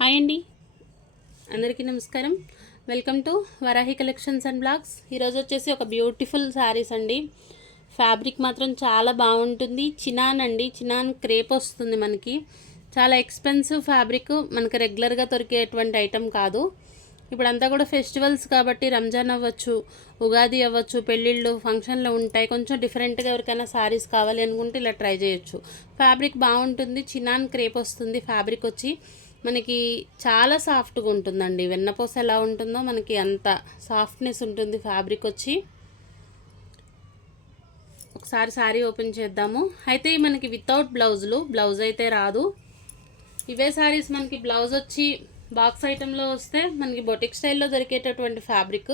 Hi అండి. అందరికీ నమస్కారం. Welcome to Varahi collections and blogs ఈరోజు వచ్చేసి ఒక బ్యూటిఫుల్ శారీస్ అండి. ఫ్యాబ్రిక్ మాత్రం చాలా బాగుంటుంది. చినాన్ అండి. చినాన్ క్రేప్ వస్తుంది మనకి. చాలా ఎక్స్పెన్సివ్ ఫ్యాబ్రిక్ మనకి రెగ్యులర్గా దొరికేటువంటి ఐటెం కాదు. ఇప్పుడంతా కూడా ఫెస్టివల్స్ కాబట్టి రంజాన్ అవ్వచ్చు ఉగాది అవ్వచ్చు పెళ్ళిళ్ళు ఫంక్షన్లు ఉంటాయి. కొంచెం డిఫరెంట్గా ఎవరికైనా శారీస్ కావాలి అనుకుంటే ఇలా ట్రై చేయొచ్చు. ఫ్యాబ్రిక్ బాగుంటుంది. చినాన్ క్రేప్ వస్తుంది. ఫ్యాబ్రిక్ వచ్చి మనకి చాలా సాఫ్ట్గా ఉంటుందండి. వెన్నపూస ఎలా ఉంటుందో మనకి అంత సాఫ్ట్నెస్ ఉంటుంది ఫ్యాబ్రిక్ వచ్చి. ఒకసారి శారీ ఓపెన్ చేద్దాము. అయితే మనకి వితౌట్ బ్లౌజులు బ్లౌజ్ అయితే రాదు. ఇవే శారీస్ మనకి బ్లౌజ్ వచ్చి బాక్స్ ఐటెంలో వస్తే మనకి బొటిక్ స్టైల్లో దొరికేటటువంటి ఫ్యాబ్రిక్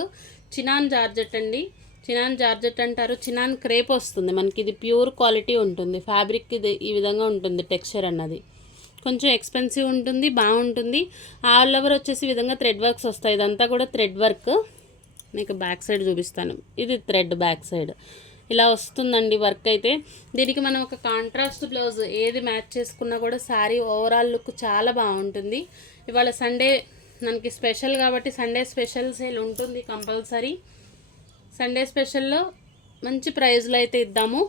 చినాన్ జార్జెట్ అండి. చినాన్ జార్జెట్ అంటారు. చినాన్ క్రేప్ వస్తుంది. మనకి ఇది ప్యూర్ క్వాలిటీ ఉంటుంది. ఫ్యాబ్రిక్ ఇది ఈ విధంగా ఉంటుంది టెక్స్చర్ అన్నది. కొంచెం ఎక్స్పెన్సివ్ ఉంటుంది బాగుంటుంది. ఆల్ ఓవర్ వచ్చేసి విధంగా థ్రెడ్ వర్క్స్ వస్తాయి. ఇదంతా కూడా థ్రెడ్ వర్క్ మీకు బ్యాక్ సైడ్ చూపిస్తాను. ఇది థ్రెడ్ బ్యాక్ సైడ్ ఇలా వస్తుందండి వర్క్ అయితే. దీనికి మనం ఒక కాంట్రాస్ట్ బ్లౌజ్ ఏది మ్యాచ్ చేసుకున్నా కూడా శారీ ఓవరాల్ లుక్ చాలా బాగుంటుంది. ఇవాళ సండే మనకి స్పెషల్ కాబట్టి సండే స్పెషల్ సేల్ ఉంటుంది కంపల్సరీ సండే స్పెషల్లో మంచి ప్రైజ్లో అయితే ఇద్దాము.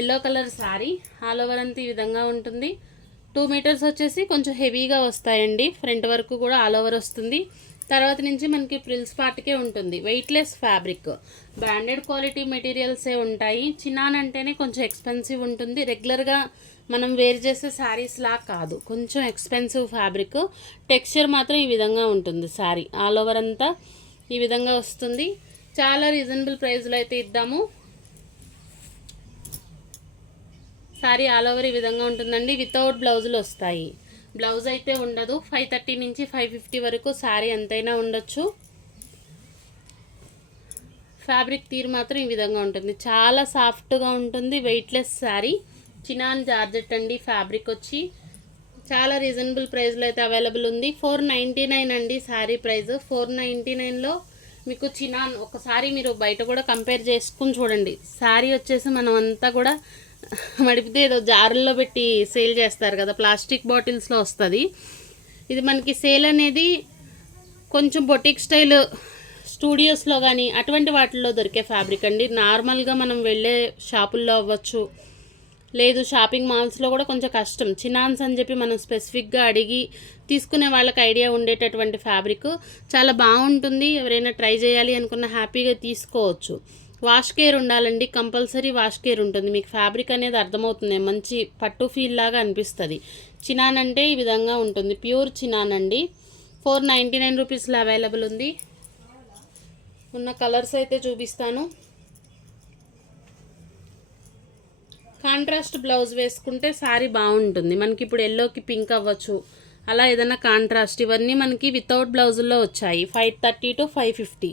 Yellow colour sari all over అంతా ఈ విధంగా ఉంటుంది. టూ మీటర్స్ వచ్చేసి కొంచెం హెవీగా వస్తాయండి. ఫ్రంట్ వరకు కూడా ఆల్ ఓవర్ వస్తుంది. తర్వాత నుంచి మనకి ప్రిల్స్ పార్ట్కే ఉంటుంది. Weightless fabric. బ్రాండెడ్ క్వాలిటీ మెటీరియల్సే ఉంటాయి. చిన్నాన్ అంటేనే కొంచెం ఎక్స్పెన్సివ్ ఉంటుంది. రెగ్యులర్గా మనం వేర్ చేసే శారీస్ లా కాదు. కొంచెం ఎక్స్పెన్సివ్ ఫ్యాబ్రిక్. టెక్స్చర్ మాత్రం ఈ విధంగా ఉంటుంది శారీ. ఆల్ ఓవర్ అంతా ఈ విధంగా వస్తుంది. చాలా రీజనబుల్ ప్రైస్లో అయితే ఇద్దాము. శారీ ఆల్ ఓవర్ ఈ విధంగా ఉంటుందండి. వితౌట్ బ్లౌజులు వస్తాయి. బ్లౌజ్ అయితే ఉండదు. ఫైవ్ థర్టీ నుంచి ఫైవ్ ఫిఫ్టీ వరకు శారీ ఎంతైనా ఉండొచ్చు. ఫ్యాబ్రిక్ తీరు మాత్రం ఈ విధంగా ఉంటుంది. చాలా సాఫ్ట్గా ఉంటుంది. వెయిట్లెస్ శారీ చినాన్ జార్జెట్ అండి ఫ్యాబ్రిక్ వచ్చి. చాలా రీజనబుల్ ప్రైస్లో అయితే అవైలబుల్ ఉంది. ఫోర్ నైంటీ నైన్ అండి శారీ ప్రైస్ ఫోర్ నైంటీ నైన్లో మీకు చినాన్ ఒకసారి మీరు బయట కూడా కంపేర్ చేసుకుని చూడండి. శారీ వచ్చేసి మనం అంతా కూడా మడిపితే ఏదో జారుల్లో పెట్టి సేల్ చేస్తారు కదా ప్లాస్టిక్ బాటిల్స్లో వస్తుంది. ఇది మనకి సేల్ అనేది కొంచెం బొటిక్ స్టైల్ స్టూడియోస్లో కానీ అటువంటి వాటిల్లో దొరికే ఫ్యాబ్రిక్ అండి. నార్మల్గా మనం వెళ్ళే షాపుల్లో అవ్వచ్చు లేదు షాపింగ్ మాల్స్లో కూడా కొంచెం కష్టం. చినాన్స్ అని చెప్పి మనం స్పెసిఫిక్గా అడిగి తీసుకునే వాళ్ళకి ఐడియా ఉండేటటువంటి ఫ్యాబ్రిక్ చాలా బాగుంటుంది. ఎవరైనా ట్రై చేయాలి అనుకున్న హ్యాపీగా తీసుకోవచ్చు. వాష్ కేర్ ఉండాలండి కంపల్సరీ వాష్ కేర్ ఉంటుంది. మీకు ఫ్యాబ్రిక్ అనేది అర్థమవుతుంది. మంచి పట్టు ఫీల్ లాగా అనిపిస్తుంది. చినాన్ అంటే ఈ విధంగా ఉంటుంది. ప్యూర్ చినాన్ అండి. ఫోర్ నైంటీ నైన్ రూపీస్లో అవైలబుల్ ఉంది. ఉన్న కలర్స్ అయితే చూపిస్తాను. కాంట్రాస్ట్ బ్లౌజ్ వేసుకుంటే శారీ బాగుంటుంది. మనకి ఇప్పుడు ఎల్లోకి పింక్ అవ్వచ్చు. అలా ఏదైనా కాంట్రాస్ట్. ఇవన్నీ మనకి వితౌట్ బ్లౌజుల్లో వచ్చాయి. Five thirty to five fifty.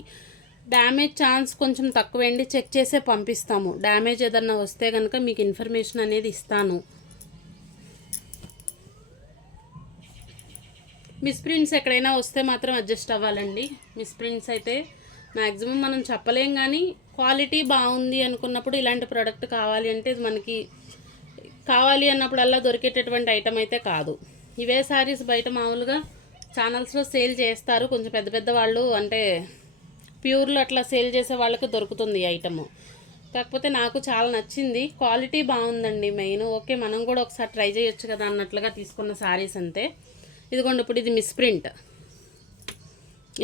Damage chance కొంచెం తక్కువండి చెక్ చేసే పంపిస్తాము. డ్యామేజ్ ఏదన్నా వస్తే కనుక మీకు ఇన్ఫర్మేషన్ అనేది ఇస్తాను. మిస్ప్రింట్స్ ఎక్కడైనా వస్తే మాత్రం అడ్జస్ట్ అవ్వాలండి. మిస్ప్రింట్స్ అయితే మ్యాక్సిమం మనం చెప్పలేం కానీ క్వాలిటీ బాగుంది అనుకున్నప్పుడు ఇలాంటి ప్రోడక్ట్ కావాలి అంటే ఇది మనకి కావాలి అన్నప్పుడల్లా దొరికేటటువంటి ఐటమ్ అయితే కాదు. ఇవే శారీస్ బయట మామూలుగా ఛానల్స్లో సేల్ చేస్తారు. కొంచెం పెద్ద పెద్ద వాళ్ళు అంటే ప్యూర్లో అట్లా సేల్ చేసే వాళ్ళకి దొరుకుతుంది ఈ ఐటమ్. కాకపోతే నాకు చాలా నచ్చింది. క్వాలిటీ బాగుందండి మెయిన్. ఓకే మనం కూడా ఒకసారి ట్రై చేయొచ్చు కదా అన్నట్లుగా తీసుకున్న శారీస్ అంతే. ఇదిగోండి ఇప్పుడు ఇది మిస్ప్రింట్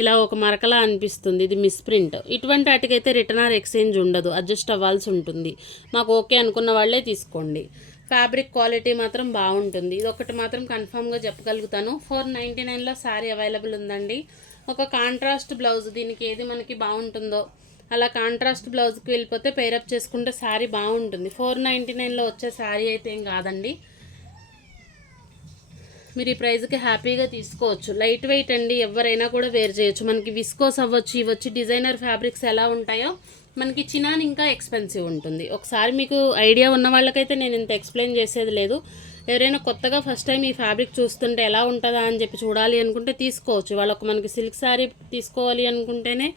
ఇలా ఒక మరకలా అనిపిస్తుంది. ఇది మిస్ప్రింట్ ఇటువంటి వాటికైతే రిటర్న్ ఆర్ ఎక్స్చేంజ్ ఉండదు. అడ్జస్ట్ అవ్వాల్సి ఉంటుంది. మాకు ఓకే అనుకున్న వాళ్ళే తీసుకోండి. ఫ్యాబ్రిక్ క్వాలిటీ మాత్రం బాగుంటుంది. ఇది ఒకటి మాత్రం కన్ఫామ్గా చెప్పగలుగుతాను. ఫోర్ నైంటీ నైన్లో శారీ అవైలబుల్ ఉందండి. ఒక కాంట్రాస్ట్ బ్లౌజ్ దీనికి ఏది మనకి బాగుంటుందో. అలా కాంట్రాస్ట్ బ్లౌజ్కి వెళ్ళిపోతే పేరప్ చేసుకుంటే శారీ బాగుంటుంది. ఫోర్ నైంటీ నైన్లో వచ్చే శారీ అయితే ఏం కాదండి. మీరు ఈ ప్రైస్కి హ్యాపీగా తీసుకోవచ్చు. లైట్ వెయిట్ అండి ఎవరైనా కూడా వేర్ చేయొచ్చు. మనకి విస్కోస్ అవ్వచ్చు ఇవ్వచ్చు డిజైనర్ ఫ్యాబ్రిక్స్ ఎలా ఉంటాయో మనకి చినాన్ ఇంకా ఎక్స్పెన్సివ్ ఉంటుంది. ఒకసారి మీకు ఐడియా ఉన్న వాళ్ళకైతే నేను ఇంత ఎక్స్ప్లెయిన్ చేసేది లేదు. ఎవరైనా కొత్తగా ఫస్ట్ టైం ఈ ఫ్యాబ్రిక్ చూస్తుంటే ఎలా ఉంటుందా అని చెప్పి చూడాలి అనుకుంటే తీసుకోవచ్చు. వాళ్ళొక మనకి సిల్క్ శారీ తీసుకోవాలి అనుకుంటేనే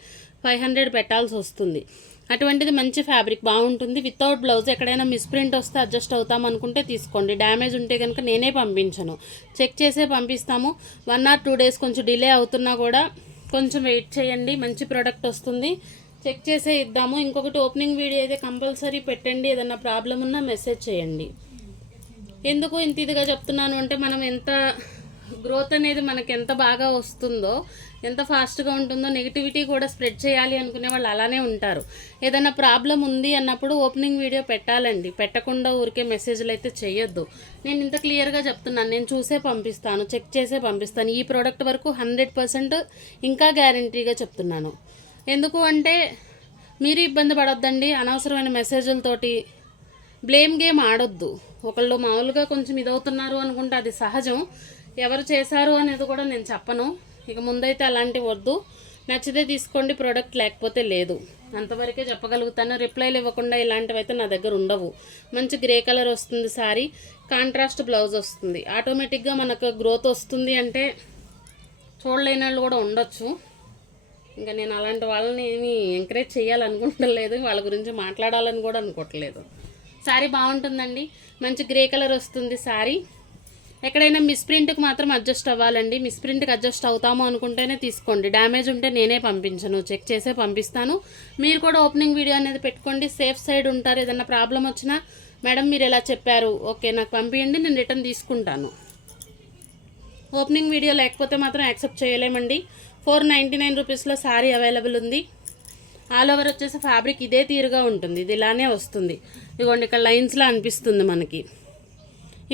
ఫైవ్ హండ్రెడ్ పెట్టాల్సి వస్తుంది. అటువంటిది మంచి ఫ్యాబ్రిక్ బాగుంటుంది. వితౌట్ బ్లౌజ్ ఎక్కడైనా మిస్ప్రింట్ వస్తే అడ్జస్ట్ అవుతాం అనుకుంటే తీసుకోండి. డ్యామేజ్ ఉంటే కనుక నేనే పంపించను. చెక్ చేసే పంపిస్తాము. వన్ ఆర్ టూ డేస్ కొంచెం డిలే అవుతున్నా కూడా కొంచెం వెయిట్ చేయండి. మంచి ప్రోడక్ట్ వస్తుంది. చెక్ చేసే ఇద్దాము. ఇంకొకటి ఓపెనింగ్ వీడియో అయితే కంపల్సరీ పెట్టండి. ఏదన్నా ప్రాబ్లం ఉన్నా మెసేజ్ చేయండి. ఎందుకు ఇంత ఇదిగా చెప్తున్నాను అంటే మనం ఎంత గ్రోత్ అనేది మనకి ఎంత బాగా వస్తుందో ఎంత ఫాస్ట్గా ఉంటుందో నెగిటివిటీ కూడా స్ప్రెడ్ చేయాలి అనుకునే వాళ్ళు అలానే ఉంటారు. ఏదైనా ప్రాబ్లం ఉంది అన్నప్పుడు ఓపెనింగ్ వీడియో పెట్టాలండి. పెట్టకుండా ఊరికే మెసేజ్లు అయితే చేయొద్దు. నేను ఇంత క్లియర్గా చెప్తున్నాను. నేను చూసే పంపిస్తాను చెక్ చేసే పంపిస్తాను. ఈ ప్రోడక్ట్ వరకు హండ్రెడ్ పర్సెంట్ ఇంకా గ్యారంటీగా చెప్తున్నాను. ఎందుకు అంటే మీరు ఇబ్బంది పడొద్దండి. అనవసరమైన మెసేజ్లతోటి బ్లేమ్ గేమ్ ఆడొద్దు. ఒకళ్ళు మామూలుగా కొంచెం ఇదవుతున్నారు అనుకుంటే అది సహజం. ఎవరు చేశారు అనేది కూడా నేను చెప్పను. ఇక ముందైతే అలాంటివి వద్దు. నచ్చితే తీసుకోండి ప్రోడక్ట్ లేకపోతే లేదు. అంతవరకే చెప్పగలుగుతాను. రిప్లైలు ఇవ్వకుండా ఇలాంటివి అయితే నా దగ్గర ఉండవు. మంచి గ్రే కలర్ వస్తుంది సారీ కాంట్రాస్ట్ బ్లౌజ్ వస్తుంది. ఆటోమేటిక్గా మనకు గ్రోత్ వస్తుంది అంటే చూడలేని వాళ్ళు కూడా ఉండొచ్చు. ఇంకా నేను అలాంటి వాళ్ళని ఏమి ఎంకరేజ్ చేయాలనుకుంటలేదు. వాళ్ళ గురించి మాట్లాడాలని కూడా అనుకోవట్లేదు. శారీ బాగుంటుందండి. మంచి గ్రే కలర్ వస్తుంది శారీ ఎక్కడైనా మిస్ప్రింట్కి మాత్రం అడ్జస్ట్ అవ్వాలండి. మిస్ప్రింట్కి అడ్జస్ట్ అవుతాము అనుకుంటేనే తీసుకోండి. డ్యామేజ్ ఉంటే నేనే పంపించను. చెక్ చేసే పంపిస్తాను. మీరు కూడా ఓపెనింగ్ వీడియో అనేది పెట్టుకోండి. సేఫ్ సైడ్ ఉంటారు. ఏదైనా ప్రాబ్లం వచ్చినా మేడం మీరు ఎలా చెప్పారు? ఓకే నాకు పంపించండి నేను రిటర్న్ తీసుకుంటాను. ఓపెనింగ్ వీడియో లేకపోతే మాత్రం యాక్సెప్ట్ చేయలేమండి. ఫోర్ నైంటీ నైన్ రూపీస్లో శారీ అవైలబుల్ ఉంది. ఆల్ ఓవర్ వచ్చేసి ఫ్యాబ్రిక్ ఇదే తీరుగా ఉంటుంది. ఇది ఇలానే వస్తుంది. ఇదిగోండి ఇక్కడ లైన్స్లో అనిపిస్తుంది మనకి.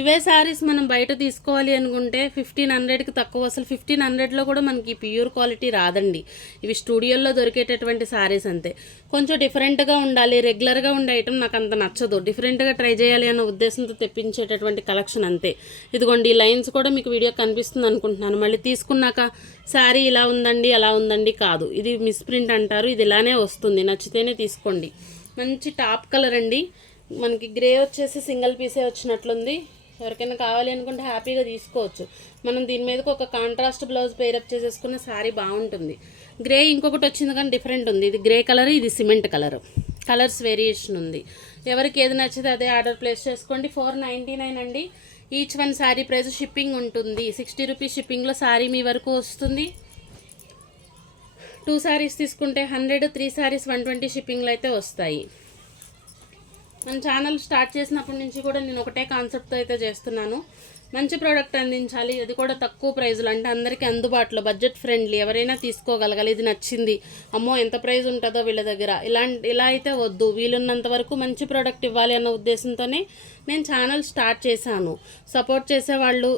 ఇవే శారీస్ మనం బయట తీసుకోవాలి అనుకుంటే ఫిఫ్టీన్ హండ్రెడ్కి తక్కువ. అసలు ఫిఫ్టీన్ హండ్రెడ్లో కూడా మనకి ప్యూర్ క్వాలిటీ రాదండి. ఇవి స్టూడియోలో దొరికేటటువంటి శారీస్ అంతే. కొంచెం డిఫరెంట్గా ఉండాలి రెగ్యులర్గా ఉండే ఐటమ్ నాకు అంత నచ్చదు. డిఫరెంట్గా ట్రై చేయాలి అన్న ఉద్దేశంతో తెప్పించేటటువంటి కలెక్షన్ అంతే. ఇదిగోండి ఈ లైన్స్ కూడా మీకు వీడియో కనిపిస్తుంది అనుకుంటున్నాను. మళ్ళీ తీసుకున్నాక శారీ ఇలా ఉందండి అలా ఉందండి కాదు. ఇది మిస్ప్రింట్ అంటారు ఇది ఇలానే వస్తుంది. నచ్చితేనే తీసుకోండి. మంచి టాప్ కలర్ అండి. మనకి గ్రే వచ్చేసి సింగిల్ పీసే వచ్చినట్లుంది. ఎవరికైనా కావాలి అనుకుంటే హ్యాపీగా తీసుకోవచ్చు. మనం దీని మీదకి ఒక కాంట్రాస్ట్ బ్లౌజ్ పేరప్ చేసేసుకున్న శారీ బాగుంటుంది. గ్రే ఇంకొకటి వచ్చింది కానీ డిఫరెంట్ ఉంది. ఇది గ్రే కలర్ ఇది సిమెంట్ కలర్ కలర్స్ వేరియేషన్ ఉంది. ఎవరికి ఏది నచ్చితే అదే ఆర్డర్ ప్లేస్ చేసుకోండి. ఫోర్ నైంటీ నైన్ అండి. Each one sari price shipping ఉంటుంది. సిక్స్టీ రూపీస్ షిప్పింగ్లో శారీ మీ వరకు వస్తుంది. టూ శారీస్ తీసుకుంటే hundred three saris one twenty షిప్పింగ్లో అయితే వస్తాయి. మన ఛానల్ స్టార్ట్ చేసినప్పటి నుంచి కూడా నేను ఒకటే కాన్సెప్ట్తో అయితే చేస్తున్నాను. మంచి ప్రోడక్ట్ అందించాలి. అది కూడా తక్కువ ప్రైజులు అంటే అందరికీ అందుబాటులో బడ్జెట్ ఫ్రెండ్లీ ఎవరైనా తీసుకోగలగాలి. ఇది నచ్చింది. అమ్మో ఎంత ప్రైజ్ ఉంటుందో వీళ్ళ దగ్గర. ఇలాంటి ఇలా అయితే వద్దు. వీలున్నంత వరకు మంచి ప్రోడక్ట్ ఇవ్వాలి అన్న ఉద్దేశంతోనే నేను ఛానల్ స్టార్ట్ చేశాను. సపోర్ట్ చేసేవాళ్ళు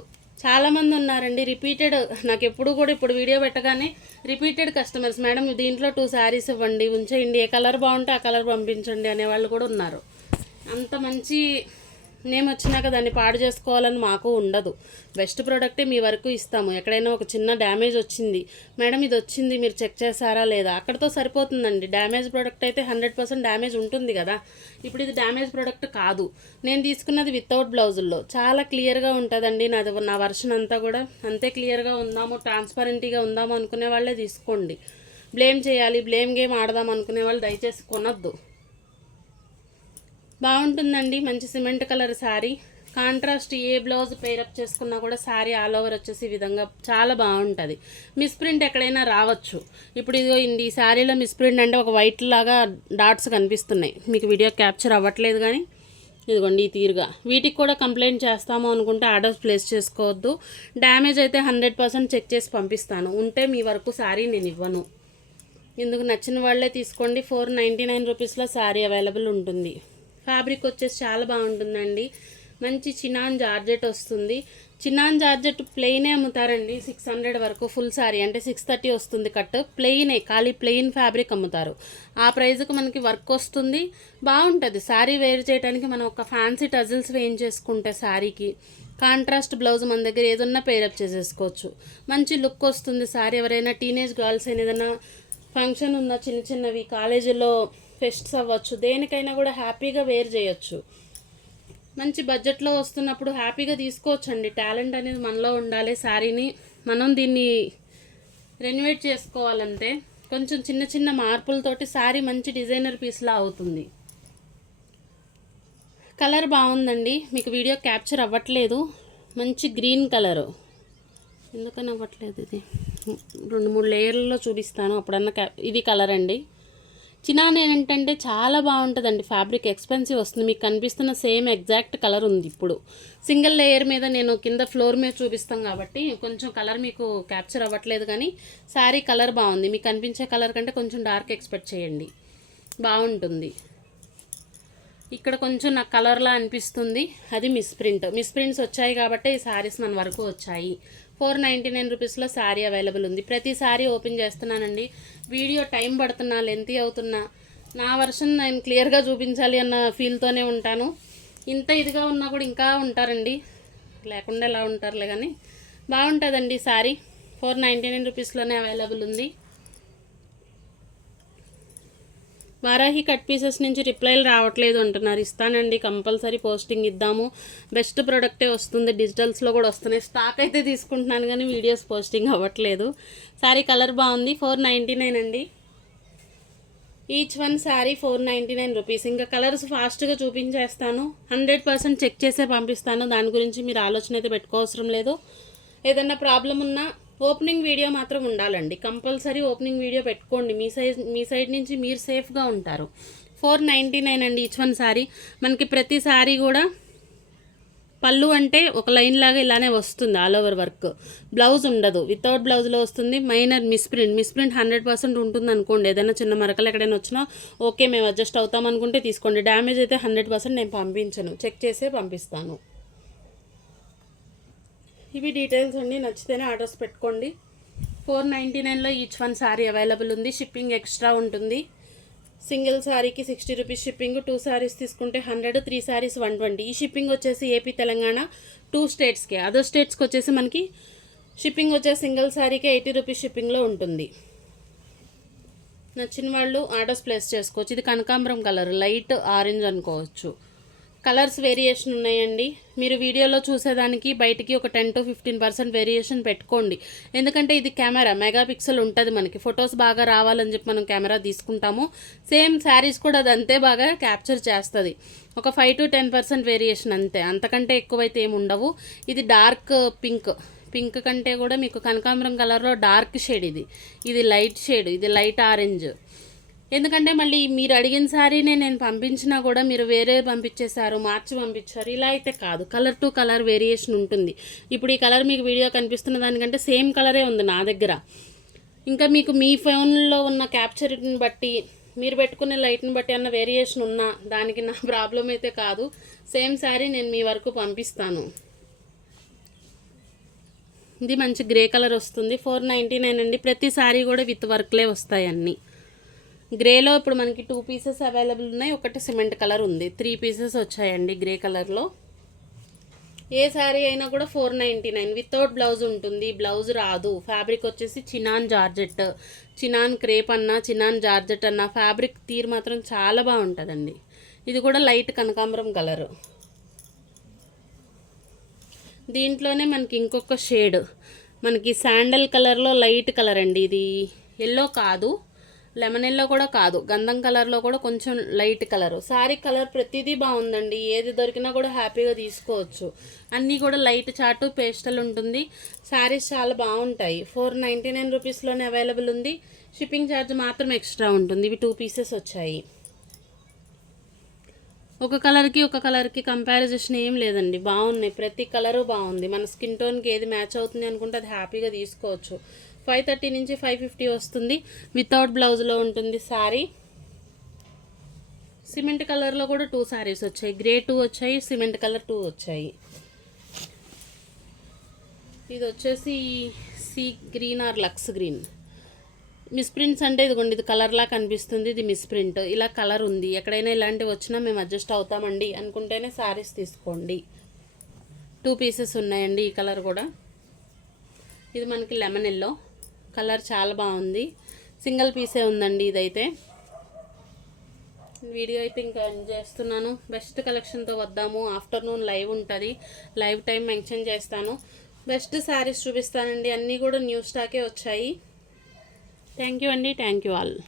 చాలామంది ఉన్నారండి. రిపీటెడ్ నాకు ఎప్పుడు కూడా ఇప్పుడు వీడియో పెట్టగానే రిపీటెడ్ కస్టమర్స్ మేడం దీంట్లో టూ శారీస్ ఇవ్వండి. ఉంచేయండి. ఏ కలర్ బాగుంటే ఆ కలర్ పంపించండి అనే వాళ్ళు కూడా ఉన్నారు. అంత మంచి నేమ్ వచ్చినాక దాన్ని పాడు చేసుకోవాలని మాకు ఉండదు. బెస్ట్ ప్రోడక్టే మీ వరకు ఇస్తాము. ఎక్కడైనా ఒక చిన్న డ్యామేజ్ వచ్చింది. మేడం ఇది వచ్చింది మీరు చెక్ చేశారా లేదా? అక్కడతో సరిపోతుందండి. డ్యామేజ్ ప్రోడక్ట్ అయితే హండ్రెడ్ పర్సెంట్ డ్యామేజ్ ఉంటుంది కదా. ఇప్పుడు ఇది డ్యామేజ్ ప్రోడక్ట్ కాదు. నేను తీసుకున్నది వితౌట్ బ్లౌజుల్లో చాలా క్లియర్గా ఉంటుందండి. నాది నా వర్షన్ అంతా కూడా అంతే క్లియర్గా ఉందాము ట్రాన్స్పరెంట్గా ఉందాము అనుకునే వాళ్ళే తీసుకోండి. బ్లేమ్ చేయాలి. బ్లేమ్ గేమ్ ఆడదాం అనుకునే వాళ్ళు దయచేసి కొనొద్దు. బాగుంటుందండి. మంచి సిమెంట్ కలర్ శారీ కాంట్రాస్ట్ ఏ బ్లౌజ్ పేరప్ చేసుకున్నా కూడా శారీ ఆల్ ఓవర్ వచ్చేసి ఈ విధంగా చాలా బాగుంటుంది. మిస్ప్రింట్ ఎక్కడైనా రావచ్చు. ఇప్పుడు ఇదిగో ఈ శారీలో మిస్ప్రింట్ అంటే ఒక వైట్ లాగా డాట్స్ కనిపిస్తున్నాయి. మీకు వీడియో క్యాప్చర్ అవ్వట్లేదు కానీ ఇదిగోండి ఈ తీరుగా. వీటికి కూడా కంప్లైంట్ చేస్తాము అనుకుంటే ఆర్డర్స్ ప్లేస్ చేసుకోవద్దు. డ్యామేజ్ అయితే హండ్రెడ్ పర్సెంట్ చెక్ చేసి పంపిస్తాను. ఉంటే మీ వరకు శారీ నేను ఇవ్వను. ఇందుకు నచ్చిన వాళ్ళే తీసుకోండి. ఫోర్ నైంటీ నైన్ రూపీస్లో శారీ అవైలబుల్ ఉంటుంది. ఫ్యాబ్రిక్ వచ్చేసి చాలా బాగుంటుందండి. మంచి చినాన్ జార్జెట్ వస్తుంది. చినాన్ జార్జెట్ ప్లెయినే అమ్ముతారండి. సిక్స్ హండ్రెడ్ వరకు ఫుల్ శారీ అంటే సిక్స్ థర్టీ వస్తుంది కట్. ప్లెయినే ఖాళీ ప్లెయిన్ ఫ్యాబ్రిక్ అమ్ముతారు. ఆ ప్రైజ్కి మనకి వర్క్ వస్తుంది. బాగుంటుంది. శారీ వేర్ చేయడానికి మనం ఒక ఫ్యాన్సీ టజిల్స్ వేయించేసుకుంటే శారీకి కాంట్రాస్ట్ బ్లౌజ్ మన దగ్గర ఏదన్నా పేరప్ చేసేసుకోవచ్చు. మంచి లుక్ వస్తుంది శారీ ఎవరైనా టీనేజ్ గర్ల్స్ అయినా ఏదైనా ఫంక్షన్ ఉన్న చిన్న చిన్నవి కాలేజీలో ఫెస్ట్స్ అవ్వచ్చు. దేనికైనా కూడా హ్యాపీగా వేర్ చేయొచ్చు. మంచి బడ్జెట్లో వస్తున్నప్పుడు హ్యాపీగా తీసుకోవచ్చండి. టాలెంట్ అనేది మనలో ఉండాలి. శారీని మనం దీన్ని రెన్యువేట్ చేసుకోవాలంటే కొంచెం చిన్న చిన్న మార్పులతోటి శారీ మంచి డిజైనర్ పీస్లా అవుతుంది. కలర్ బాగుందండి. మీకు వీడియో క్యాప్చర్ అవ్వట్లేదు. మంచి గ్రీన్ కలరు. ఎందుకని అవ్వట్లేదు ఇది? రెండు మూడు లేయర్లలో చూపిస్తాను. అప్పుడన్నా క్యా ఇది కలర్ అండి చినాన్ ఏంటంటే చాలా బాగుంటుందండి. ఫ్యాబ్రిక్ ఎక్స్పెన్సివ్ వస్తుంది. మీకు కనిపిస్తున్న సేమ్ ఎగ్జాక్ట్ కలర్ ఉంది ఇప్పుడు. సింగిల్ లేయర్ మీద నేను కింద ఫ్లోర్ మీద చూపిస్తాం కాబట్టి కొంచెం కలర్ మీకు క్యాప్చర్ అవ్వట్లేదు కానీ శారీ కలర్ బాగుంది. మీకు కనిపించే కలర్ కంటే కొంచెం డార్క్ ఎక్స్పెక్ట్ చేయండి. బాగుంటుంది. ఇక్కడ కొంచెం నాకు కలర్లా అనిపిస్తుంది. అది మిస్ ప్రింట్. మిస్ ప్రింట్స్ వచ్చాయి కాబట్టి ఈ శారీస్ మన వరకు వచ్చాయి. ఫోర్ నైంటీ నైన్ రూపీస్లో శారీ అవైలబుల్ ఉంది. ప్రతి శారీ ఓపెన్ చేస్తున్నానండి. వీడియో టైం పడుతున్నా లెంతీ అవుతున్నా. నా వర్షన్ నేను క్లియర్గా చూపించాలి అన్న ఫీల్తోనే ఉంటాను. ఇంత ఇదిగా ఉన్నా కూడా ఇంకా ఉంటారండి. లేకుండా ఎలా ఉంటారులే కానీ బాగుంటుందండి శారీ ఫోర్ నైంటీ నైన్ రూపీస్లోనే అవైలబుల్ ఉంది. వారాహి కట్ పీసెస్ నుంచి రిప్లైలు రావట్లేదు అంటున్నారు. ఇస్తానండి కంపల్సరీ పోస్టింగ్ ఇద్దాము. బెస్ట్ ప్రోడక్టే వస్తుంది. డిజిటల్స్లో కూడా వస్తున్నాయి. స్టాక్ అయితే తీసుకుంటున్నాను కానీ వీడియోస్ పోస్టింగ్ అవ్వట్లేదు. శారీ కలర్ బాగుంది. ఫోర్ నైంటీ నైన్ అండి. Each one sari four ninety nine rupees. ఇంకా కలర్స్ ఫాస్ట్గా చూపించేస్తాను. హండ్రెడ్ పర్సెంట్ చెక్ చేసే పంపిస్తాను. దాని గురించి మీరు ఆలోచన అయితే పెట్టుకోవసరం లేదు. ఏదన్నా ప్రాబ్లం ఉన్నా ఓపెనింగ్ వీడియో మాత్రం ఉండాలండి. కంపల్సరీ ఓపెనింగ్ వీడియో పెట్టుకోండి. మీ సైజ్ మీ సైడ్ నుంచి మీరు సేఫ్గా ఉంటారు. ఫోర్ నైంటీ నైన్ అండి ఈచ్ వన్ శారీ మనకి ప్రతి శారీ కూడా పళ్ళు అంటే ఒక లైన్ లాగా ఇలానే వస్తుంది ఆల్ ఓవర్ వర్క్ బ్లౌజ్ ఉండదు. వితౌట్ బ్లౌజ్లో వస్తుంది. Minor misprint misprint hundred percent ఉంటుంది అనుకోండి. ఏదైనా చిన్న మరకలు ఎక్కడైనా వచ్చినా ఓకే మేము అడ్జస్ట్ అవుతాం అనుకుంటే తీసుకోండి. డ్యామేజ్ అయితే హండ్రెడ్ పర్సెంట్ నేను పంపించను. చెక్ చేసే పంపిస్తాను. ఇవి డీటెయిల్స్ అండి నచ్చితేనే ఆర్డర్స్ పెట్టుకోండి. ఫోర్ నైంటీ నైన్లో ఈచ్ వన్ శారీ అవైలబుల్ ఉంది. షిప్పింగ్ ఎక్స్ట్రా ఉంటుంది. సింగిల్ శారీకి sixty rupees shipping two saris తీసుకుంటే hundred three saris one twenty ఈ షిప్పింగ్ వచ్చేసి ఏపీ తెలంగాణ టూ స్టేట్స్కి అదర్ స్టేట్స్కి వచ్చేసి మనకి షిప్పింగ్ వచ్చేసి సింగిల్ శారీకి ఎయిటీ రూపీస్ షిప్పింగ్లో ఉంటుంది. నచ్చిన వాళ్ళు ఆర్డర్స్ ప్లేస్ చేసుకోవచ్చు. ఇది కనకాంబరం కలర్ లైట్ ఆరెంజ్ అనుకోవచ్చు. కలర్స్ వేరియేషన్ ఉన్నాయండి. మీరు వీడియోలో చూసేదానికి బయటికి ఒక ten to fifteen percent variation పెట్టుకోండి. ఎందుకంటే ఇది కెమెరా మెగా పిక్సెల్ ఉంటుంది మనకి. ఫొటోస్ బాగా రావాలని చెప్పి మనం కెమెరా తీసుకుంటాము. సేమ్ శారీస్ కూడా అది అంతే బాగా క్యాప్చర్ చేస్తుంది. ఒక five to ten percent variation అంతే. అంతకంటే ఎక్కువైతే ఏమి ఉండవు. ఇది డార్క్ పింక్. పింక్ కంటే కూడా మీకు కనకాంబరం కలర్లో డార్క్ షేడ్ ఇది. ఇది లైట్ షేడ్. ఇది లైట్ ఆరెంజ్. ఎందుకంటే మళ్ళీ మీరు అడిగిన సారీనే నేను పంపించినా కూడా మీరు వేరే పంపించేశారు మార్చి పంపించారు ఇలా అయితే కాదు. కలర్ టు కలర్ వేరియేషన్ ఉంటుంది. ఇప్పుడు ఈ కలర్ మీకు వీడియో కనిపిస్తున్న దానికంటే సేమ్ కలరే ఉంది నా దగ్గర. ఇంకా మీకు మీ ఫోన్లో ఉన్న క్యాప్చర్ని బట్టి మీరు పెట్టుకునే లైట్ని బట్టి అన్న వేరియేషన్ ఉన్నా దానికి నా ప్రాబ్లం అయితే కాదు. సేమ్ శారీ నేను మీ వరకు పంపిస్తాను. ఇది మంచి గ్రే కలర్ వస్తుంది. ఫోర్ నైంటీ నైన్ అండి. ప్రతి శారీ కూడా విత్ వర్క్లే వస్తాయి అన్నీ. గ్రేలో ఇప్పుడు మనకి టూ పీసెస్ అవైలబుల్ ఉన్నాయి. ఒకటి సిమెంట్ కలర్ ఉంది. త్రీ పీసెస్ వచ్చాయండి గ్రే కలర్లో. ఏ శారీ అయినా కూడా four ninety nine. Without blouse ఉంటుంది. బ్లౌజ్ రాదు. ఫ్యాబ్రిక్ వచ్చేసి చినాన్ జార్జెట్. చినాన్ క్రేప్ అన్న చినాన్ జార్జెట్ అన్న ఫ్యాబ్రిక్ తీరు మాత్రం చాలా బాగుంటుందండి. ఇది కూడా లైట్ కనకాంబరం కలరు. దీంట్లోనే మనకి ఇంకొక షేడ్. మనకి శాండల్ కలర్లో లైట్ కలర్ అండి ఇది. ఎల్లో కాదు. లెమన్ ఎల్లో కూడా కాదు. గంధం కలర్లో కూడా కొంచెం లైట్ కలర్. శారీ కలర్ ప్రతిదీ బాగుందండి. ఏది దొరికినా కూడా హ్యాపీగా తీసుకోవచ్చు. అన్నీ కూడా లైట్ చాటు పేస్టల్ ఉంటుంది. శారీస్ చాలా బాగుంటాయి. ఫోర్ నైంటీ నైన్ రూపీస్లోనే అవైలబుల్ ఉంది. షిప్పింగ్ ఛార్జ్ మాత్రం ఎక్స్ట్రా ఉంటుంది. ఇవి టూ పీసెస్ వచ్చాయి. ఒక కలర్కి ఒక కలర్కి కంపారిజేషన్ ఏం లేదండి. బాగున్నాయి. ప్రతి కలరు బాగుంది. మన స్కిన్ టోన్కి ఏది మ్యాచ్ అవుతుంది అనుకుంటే అది హ్యాపీగా తీసుకోవచ్చు. ఫైవ్ థర్టీ నుంచి ఫైవ్ ఫిఫ్టీ వస్తుంది. వితౌట్ బ్లౌజ్లో ఉంటుంది శారీ సిమెంట్ కలర్లో కూడా టూ శారీస్ వచ్చాయి. గ్రే టూ వచ్చాయి సిమెంట్ కలర్ టూ వచ్చాయి. ఇది వచ్చేసి sea green or lux green misprints అంటే ఇదిగోండి ఇది కలర్లా కనిపిస్తుంది ఇది మిస్ప్రింట్ ఇలా కలర్ ఉంది. ఎక్కడైనా ఇలాంటివి వచ్చినా మేము అడ్జస్ట్ అవుతామండి. అనుకుంటేనే శారీస్ తీసుకోండి. టూ పీసెస్ ఉన్నాయండి ఈ కలర్ కూడా. ఇది మనకి లెమన్ ఎల్లో కలర్ చాలా బాగుంది. సింగిల్ పీసే ఉందండి ఇదైతే. వీడియో అయితే ఇంకా ఎండ్ చేస్తున్నాను. బెస్ట్ కలెక్షన్తో వద్దాము. ఆఫ్టర్నూన్ లైవ్ ఉంటుంది. లైవ్ టైం మెన్షన్ చేస్తాను. బెస్ట్ శారీస్ చూపిస్తానండి. అన్నీ కూడా న్యూ స్టాకే వచ్చాయి. థ్యాంక్ యూ అండి. Thank you all.